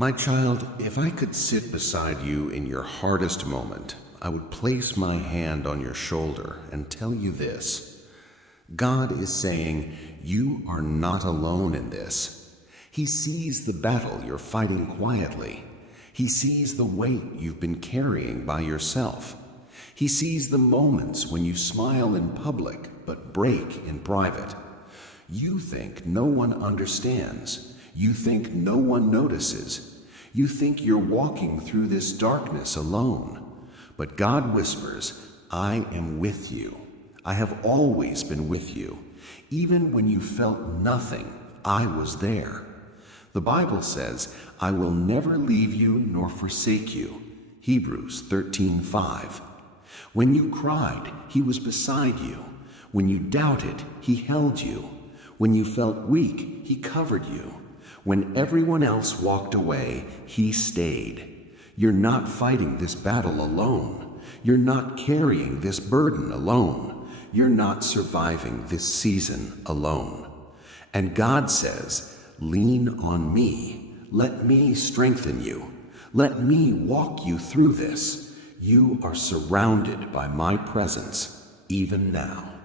My child, if I could sit beside you in your hardest moment, I would place my hand on your shoulder and tell you this. God is saying, you are not alone in this. He sees the battle you're fighting quietly. He sees the weight you've been carrying by yourself. He sees the moments when you smile in public but break in private. You think no one understands. You think no one notices. You think you're walking through this darkness alone. But God whispers, I am with you. I have always been with you. Even when you felt nothing, I was there. The Bible says, I will never leave you nor forsake you. Hebrews 13:5. When you cried, he was beside you. When you doubted, he held you. When you felt weak, he covered you. When everyone else walked away, he stayed. You're not fighting this battle alone. You're not carrying this burden alone. You're not surviving this season alone. And God says, lean on me. Let me strengthen you. Let me walk you through this. You are surrounded by my presence, even now.